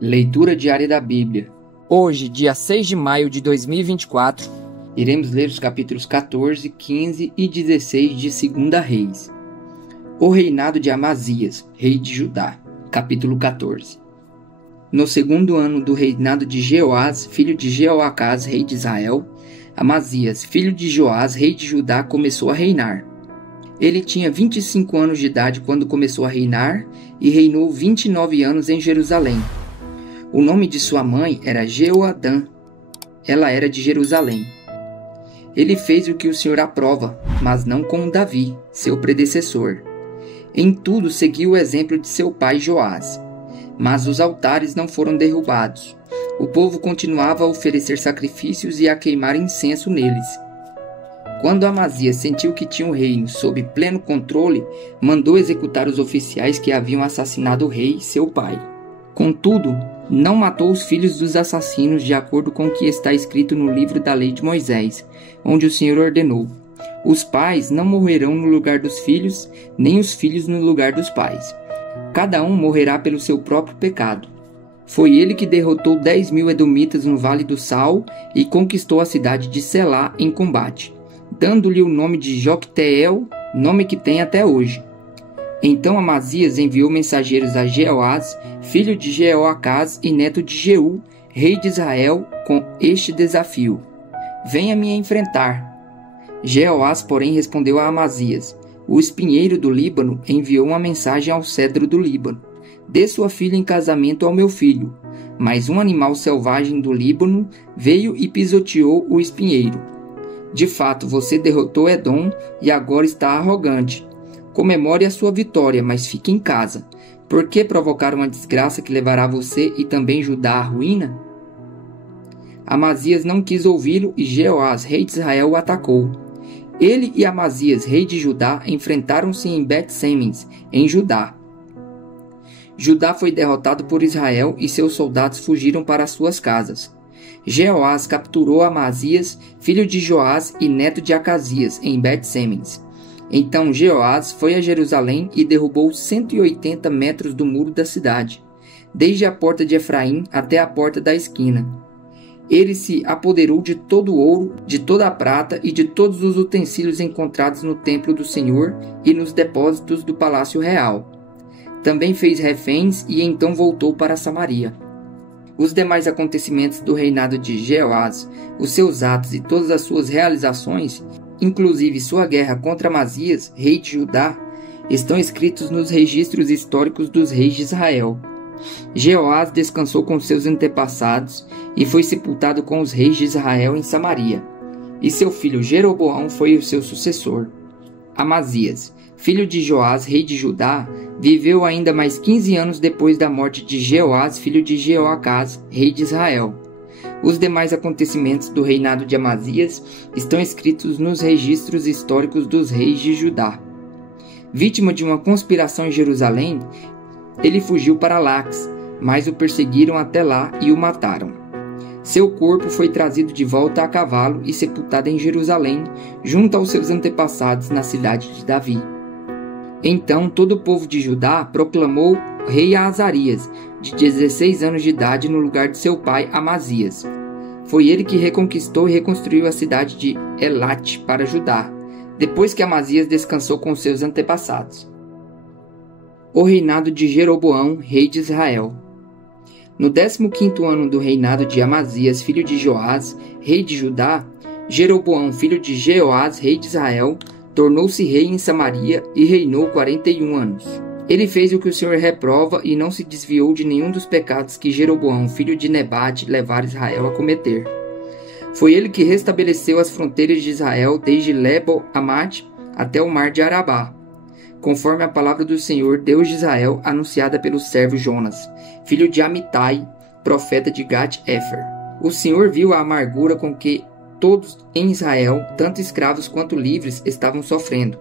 Leitura diária da Bíblia. Hoje, dia 6 de maio de 2024, iremos ler os capítulos 14, 15 e 16 de 2 Reis. O reinado de Amazias, rei de Judá. Capítulo 14. No segundo ano do reinado de Jeoás, filho de Jeoacás, rei de Israel, Amazias, filho de Joás, rei de Judá, começou a reinar. Ele tinha 25 anos de idade quando começou a reinar e reinou 29 anos em Jerusalém. O nome de sua mãe era Jeoadã. Ela era de Jerusalém. Ele fez o que o Senhor aprova, mas não como Davi, seu predecessor. Em tudo seguiu o exemplo de seu pai Joás. Mas os altares não foram derrubados. O povo continuava a oferecer sacrifícios e a queimar incenso neles. Quando Amazias sentiu que tinha o reino sob pleno controle, mandou executar os oficiais que haviam assassinado o rei, seu pai. Contudo, não matou os filhos dos assassinos de acordo com o que está escrito no livro da lei de Moisés, onde o Senhor ordenou: os pais não morrerão no lugar dos filhos, nem os filhos no lugar dos pais. Cada um morrerá pelo seu próprio pecado. Foi ele que derrotou 10.000 edomitas no Vale do Sal e conquistou a cidade de Selá em combate, dando-lhe o nome de Jocteel, nome que tem até hoje. Então Amazias enviou mensageiros a Jeoás, filho de Jeoacás e neto de Jeú, rei de Israel, com este desafio: venha me enfrentar. Jeoás, porém, respondeu a Amazias: o espinheiro do Líbano enviou uma mensagem ao cedro do Líbano: dê sua filha em casamento ao meu filho. Mas um animal selvagem do Líbano veio e pisoteou o espinheiro. De fato, você derrotou Edom e agora está arrogante. Comemore a sua vitória, mas fique em casa. Por que provocar uma desgraça que levará você e também Judá à ruína? Amazias não quis ouvi-lo e Jeoás, rei de Israel, o atacou. Ele e Amazias, rei de Judá, enfrentaram-se em Bet-Semens, em Judá. Judá foi derrotado por Israel e seus soldados fugiram para suas casas. Jeoás capturou Amazias, filho de Joás e neto de Acasias, em Bet-Semens. Então Jeoás foi a Jerusalém e derrubou 180 metros do muro da cidade, desde a porta de Efraim até a porta da esquina. Ele se apoderou de todo o ouro, de toda a prata e de todos os utensílios encontrados no templo do Senhor e nos depósitos do palácio real. Também fez reféns e então voltou para Samaria. Os demais acontecimentos do reinado de Jeoás, os seus atos e todas as suas realizações, inclusive sua guerra contra Amazias, rei de Judá, estão escritos nos registros históricos dos reis de Israel. Jeoás descansou com seus antepassados e foi sepultado com os reis de Israel em Samaria. E seu filho Jeroboão foi o seu sucessor. Amazias, filho de Joás, rei de Judá, viveu ainda mais 15 anos depois da morte de Jeoás, filho de Jeoacás, rei de Israel. Os demais acontecimentos do reinado de Amazias estão escritos nos registros históricos dos reis de Judá. Vítima de uma conspiração em Jerusalém, ele fugiu para Laques, mas o perseguiram até lá e o mataram. Seu corpo foi trazido de volta a cavalo e sepultado em Jerusalém, junto aos seus antepassados na cidade de Davi. Então todo o povo de Judá proclamou rei a Azarias, de 16 anos de idade, no lugar de seu pai Amazias. Foi ele que reconquistou e reconstruiu a cidade de Elate para Judá, depois que Amazias descansou com seus antepassados. O reinado de Jeroboão, rei de Israel. No 15º ano do reinado de Amazias, filho de Joás, rei de Judá, Jeroboão, filho de Jeoás, rei de Israel, tornou-se rei em Samaria e reinou 41 anos. Ele fez o que o Senhor reprova e não se desviou de nenhum dos pecados que Jeroboão, filho de Nebate, levara Israel a cometer. Foi ele que restabeleceu as fronteiras de Israel desde Lebo-Amate até o mar de Arabá, conforme a palavra do Senhor, Deus de Israel, anunciada pelo servo Jonas, filho de Amitai, profeta de Gat-Efer. O Senhor viu a amargura com que todos em Israel, tanto escravos quanto livres, estavam sofrendo.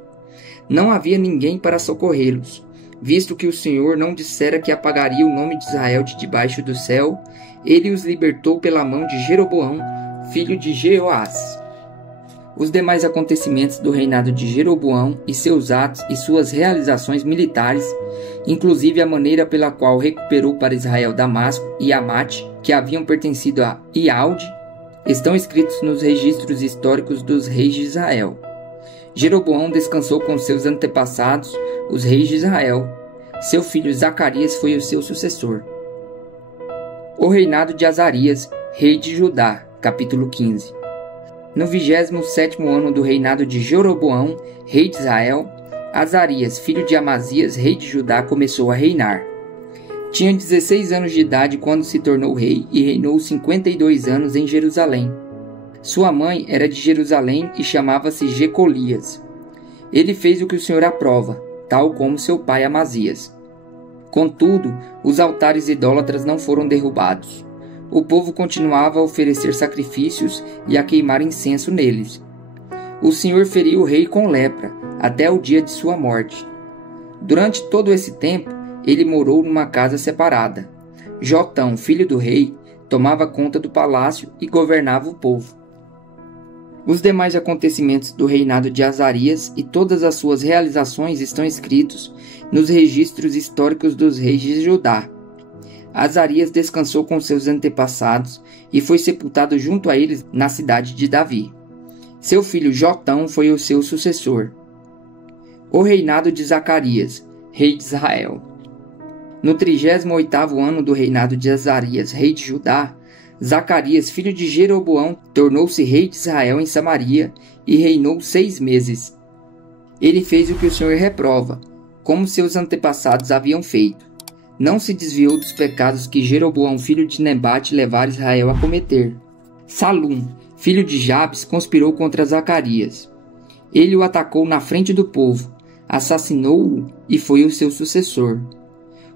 Não havia ninguém para socorrê-los, visto que o Senhor não dissera que apagaria o nome de Israel de debaixo do céu. Ele os libertou pela mão de Jeroboão, filho de Jeoás. Os demais acontecimentos do reinado de Jeroboão e seus atos e suas realizações militares inclusive a maneira pela qual recuperou para Israel Damasco e Amate, que haviam pertencido a Ialde, estão escritos nos registros históricos dos reis de Israel. Jeroboão descansou com seus antepassados, os reis de Israel. Seu filho Zacarias foi o seu sucessor. O reinado de Azarias, rei de Judá, capítulo 15. No 27º ano do reinado de Jeroboão, rei de Israel, Azarias, filho de Amazias, rei de Judá, começou a reinar. Tinha 16 anos de idade quando se tornou rei e reinou 52 anos em Jerusalém. Sua mãe era de Jerusalém e chamava-se Jecolias. Ele fez o que o Senhor aprova, tal como seu pai Amazias. Contudo, os altares idólatras não foram derrubados. O povo continuava a oferecer sacrifícios e a queimar incenso neles. O Senhor feriu o rei com lepra, até o dia de sua morte. Durante todo esse tempo, ele morou numa casa separada. Jotão, filho do rei, tomava conta do palácio e governava o povo. Os demais acontecimentos do reinado de Azarias e todas as suas realizações estão escritos nos registros históricos dos reis de Judá. Azarias descansou com seus antepassados e foi sepultado junto a eles na cidade de Davi. Seu filho Jotão foi o seu sucessor. O reinado de Zacarias, rei de Israel. No 38º ano do reinado de Azarias, rei de Judá, Zacarias, filho de Jeroboão, tornou-se rei de Israel em Samaria e reinou 6 meses. Ele fez o que o Senhor reprova, como seus antepassados haviam feito. Não se desviou dos pecados que Jeroboão, filho de Nebate, levara Israel a cometer. Salum, filho de Jabes, conspirou contra Zacarias. Ele o atacou na frente do povo, assassinou-o e foi o seu sucessor.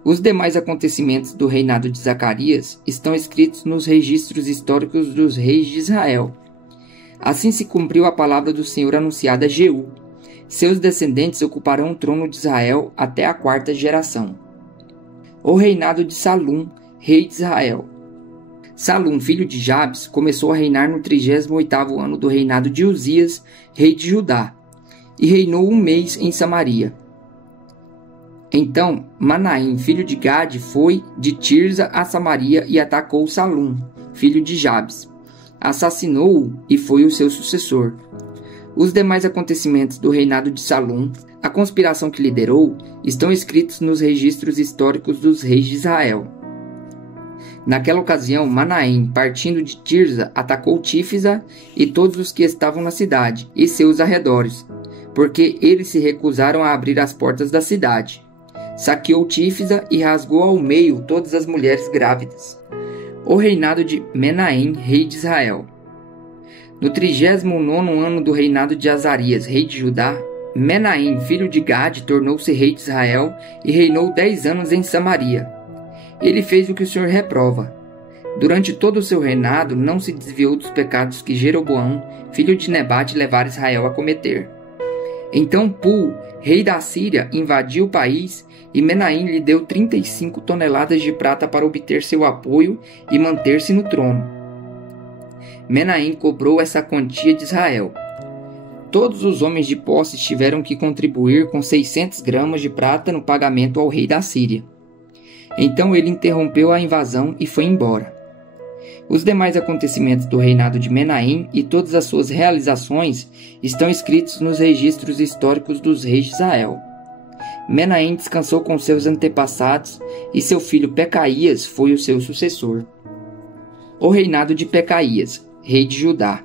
Os demais acontecimentos do reinado de Zacarias estão escritos nos registros históricos dos reis de Israel. Assim se cumpriu a palavra do Senhor anunciada a Jeú. Seus descendentes ocuparão o trono de Israel até a 4ª geração. O reinado de Salum, rei de Israel. Salum, filho de Jabes, começou a reinar no 38º ano do reinado de Uzias, rei de Judá, e reinou 1 mês em Samaria. Então Manaim, filho de Gade, foi de Tirza a Samaria e atacou Salum, filho de Jabes. Assassinou-o e foi o seu sucessor. Os demais acontecimentos do reinado de Salum, a conspiração que liderou, estão escritos nos registros históricos dos reis de Israel. Naquela ocasião, Manaém, partindo de Tirza, atacou Tífisa e todos os que estavam na cidade e seus arredores, porque eles se recusaram a abrir as portas da cidade. Saqueou Tífisa e rasgou ao meio todas as mulheres grávidas. O reinado de Menahem, rei de Israel. No 39º ano do reinado de Azarias, rei de Judá, Menahem, filho de Gade, tornou-se rei de Israel e reinou 10 anos em Samaria. Ele fez o que o Senhor reprova. Durante todo o seu reinado, não se desviou dos pecados que Jeroboão, filho de Nebate, levara Israel a cometer. Então Pul, rei da Síria, invadiu o país e Menahem lhe deu 35 toneladas de prata para obter seu apoio e manter-se no trono. Menahem cobrou essa quantia de Israel. Todos os homens de posse tiveram que contribuir com 600 gramas de prata no pagamento ao rei da Síria. Então ele interrompeu a invasão e foi embora. Os demais acontecimentos do reinado de Menahem e todas as suas realizações estão escritos nos registros históricos dos reis de Israel. Menahem descansou com seus antepassados e seu filho Pecaías foi o seu sucessor. O reinado de Pecaías, rei de Judá.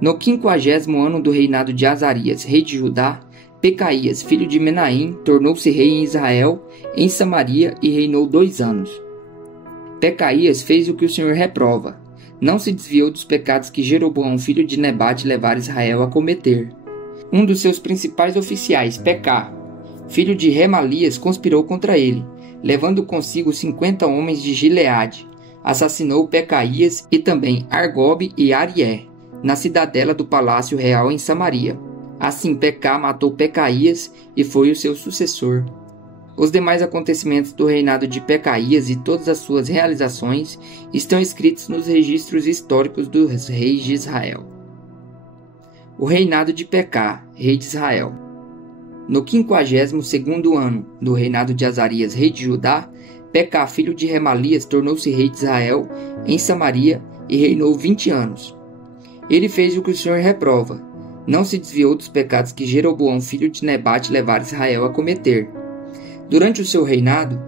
No 50º ano do reinado de Azarias, rei de Judá, Pecaías, filho de Menahem, tornou-se rei em Israel, em Samaria, e reinou 2 anos. Pecaías fez o que o Senhor reprova. Não se desviou dos pecados que Jeroboão, filho de Nebate, levara Israel a cometer. Um dos seus principais oficiais, Pecá, filho de Remalias, conspirou contra ele, levando consigo 50 homens de Gileade. Assassinou Pecaías e também Argobe e Arié, na cidadela do palácio real em Samaria. Assim Pecá matou Pecaías e foi o seu sucessor. Os demais acontecimentos do reinado de Pecaías e todas as suas realizações estão escritos nos registros históricos dos reis de Israel. O reinado de Pecá, rei de Israel. No 52º ano do reinado de Azarias, rei de Judá, Pecá, filho de Remalias, tornou-se rei de Israel em Samaria e reinou 20 anos. Ele fez o que o Senhor reprova. Não se desviou dos pecados que Jeroboão, filho de Nebate, levara Israel a cometer. Durante o seu reinado,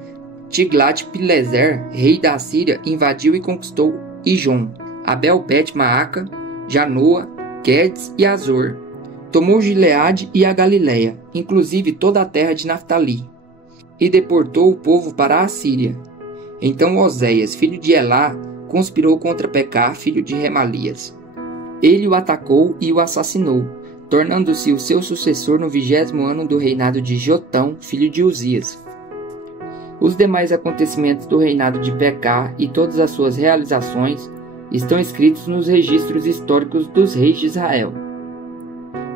Tiglat-Pileser, rei da Assíria, invadiu e conquistou Ijon, Abel-Bet-Maaca, Janoa, Quedes e Azor. Tomou Gileade e a Galileia, inclusive toda a terra de Naftali, e deportou o povo para a Assíria. Então Oséias, filho de Elá, conspirou contra Pecá, filho de Remalias. Ele o atacou e o assassinou, tornando-se o seu sucessor no 20º ano do reinado de Jotão, filho de Uzias. Os demais acontecimentos do reinado de Pecá e todas as suas realizações estão escritos nos registros históricos dos reis de Israel.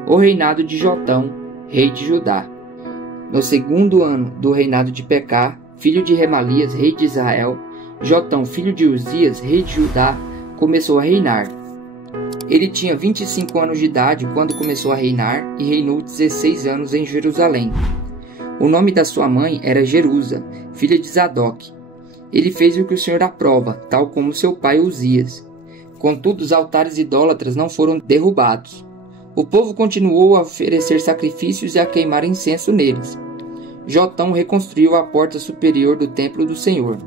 O reinado de Jotão, rei de Judá. No 2º ano do reinado de Pecá, filho de Remalias, rei de Israel, Jotão, filho de Uzias, rei de Judá, começou a reinar. Ele tinha 25 anos de idade quando começou a reinar e reinou 16 anos em Jerusalém. O nome da sua mãe era Jerusa, filha de Zadok. Ele fez o que o Senhor aprova, tal como seu pai Uzias. Contudo, os altares idólatras não foram derrubados. O povo continuou a oferecer sacrifícios e a queimar incenso neles. Jotão reconstruiu a porta superior do templo do Senhor.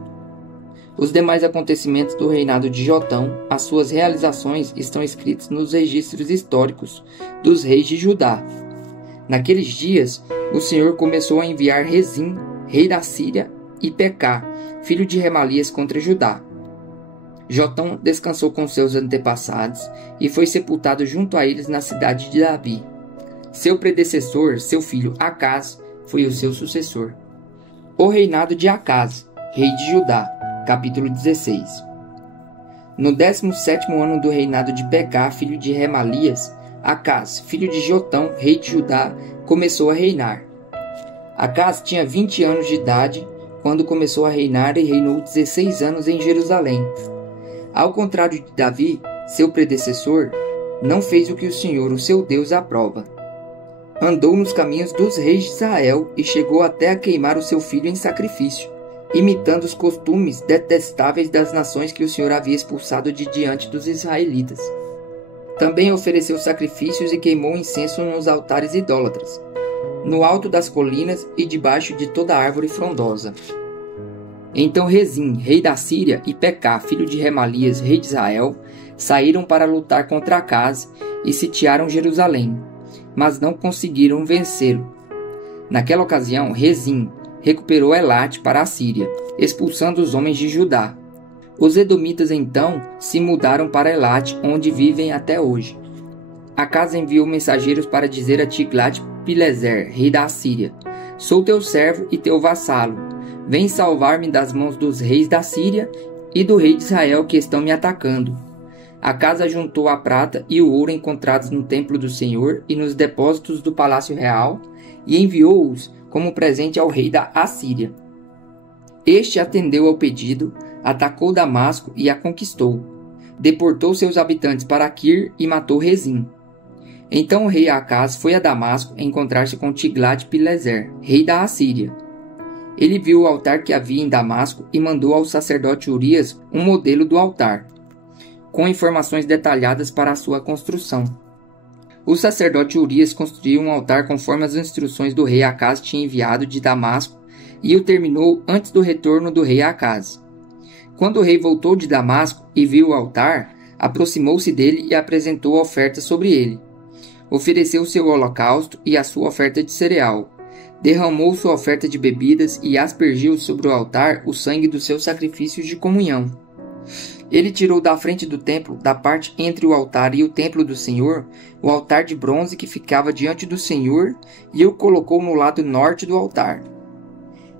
Os demais acontecimentos do reinado de Jotão, as suas realizações, estão escritos nos registros históricos dos reis de Judá. Naqueles dias, o Senhor começou a enviar Rezim, rei da Síria, e Pecá, filho de Remalias, contra Judá. Jotão descansou com seus antepassados e foi sepultado junto a eles na cidade de Davi. Seu predecessor, seu filho Acaz, foi o seu sucessor. O reinado de Acaz, rei de Judá. Capítulo 16. No 17º ano do reinado de Pecá, filho de Remalias, Acaz, filho de Jotão, rei de Judá, começou a reinar. Acaz tinha 20 anos de idade quando começou a reinar e reinou 16 anos em Jerusalém. Ao contrário de Davi, seu predecessor, não fez o que o Senhor, o seu Deus, aprova. Andou nos caminhos dos reis de Israel e chegou até a queimar o seu filho em sacrifício, imitando os costumes detestáveis das nações que o Senhor havia expulsado de diante dos israelitas. Também ofereceu sacrifícios e queimou incenso nos altares idólatras, no alto das colinas e debaixo de toda árvore frondosa. Então Rezim, rei da Síria, e Pecá, filho de Remalias, rei de Israel, saíram para lutar contra Acaz e sitiaram Jerusalém, mas não conseguiram vencê-lo. Naquela ocasião, Rezim recuperou Elate para a Síria, expulsando os homens de Judá. Os edomitas então se mudaram para Elate, onde vivem até hoje. Acaz enviou mensageiros para dizer a Tiglat-Pileser, rei da Assíria: Sou teu servo e teu vassalo. Vem salvar-me das mãos dos reis da Síria e do rei de Israel que estão me atacando. Acaz ajuntou a prata e o ouro encontrados no templo do Senhor e nos depósitos do palácio real e enviou-os como presente ao rei da Assíria. Este atendeu ao pedido, atacou Damasco e a conquistou. Deportou seus habitantes para Quir e matou Rezim. Então o rei Acaz foi a Damasco encontrar-se com Tiglat-Pileser, rei da Assíria. Ele viu o altar que havia em Damasco e mandou ao sacerdote Urias um modelo do altar, com informações detalhadas para a sua construção. O sacerdote Urias construiu um altar conforme as instruções do rei Acaz tinha enviado de Damasco e o terminou antes do retorno do rei Acaz. Quando o rei voltou de Damasco e viu o altar, aproximou-se dele e apresentou a oferta sobre ele. Ofereceu seu holocausto e a sua oferta de cereal. Derramou sua oferta de bebidas e aspergiu sobre o altar o sangue dos seus sacrifícios de comunhão. Ele tirou da frente do templo, da parte entre o altar e o templo do Senhor, o altar de bronze que ficava diante do Senhor e o colocou no lado norte do altar.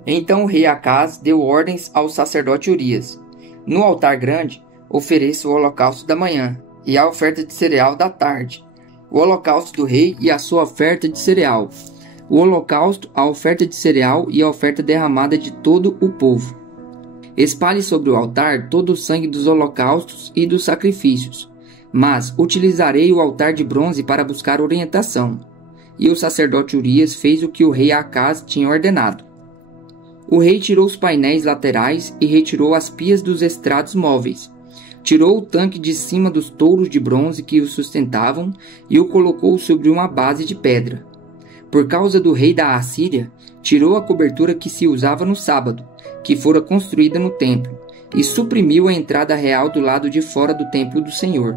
Então o rei Acaz deu ordens ao sacerdote Urias: No altar grande, ofereça o holocausto da manhã e a oferta de cereal da tarde, o holocausto do rei e a sua oferta de cereal, o holocausto, a oferta de cereal e a oferta derramada de todo o povo. Espalhe sobre o altar todo o sangue dos holocaustos e dos sacrifícios, mas utilizarei o altar de bronze para buscar orientação. e o sacerdote Urias fez o que o rei Acaz tinha ordenado. O rei tirou os painéis laterais e retirou as pias dos estrados móveis. Tirou o tanque de cima dos touros de bronze que o sustentavam e o colocou sobre uma base de pedra. Por causa do rei da Assíria, tirou a cobertura que se usava no sábado, que fora construída no templo, e suprimiu a entrada real do lado de fora do templo do Senhor.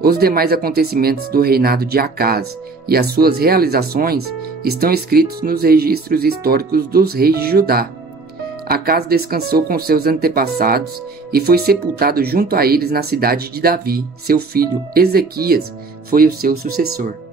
Os demais acontecimentos do reinado de Acaz e as suas realizações estão escritos nos registros históricos dos reis de Judá. Acaz descansou com seus antepassados e foi sepultado junto a eles na cidade de Davi. Seu filho Ezequias foi o seu sucessor.